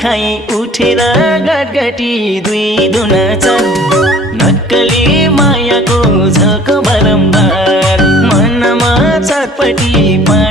खाई उठेर गटगटी दुई दुना चार नक्कली मायाको झल्क बारम्बार मनमा चटपटी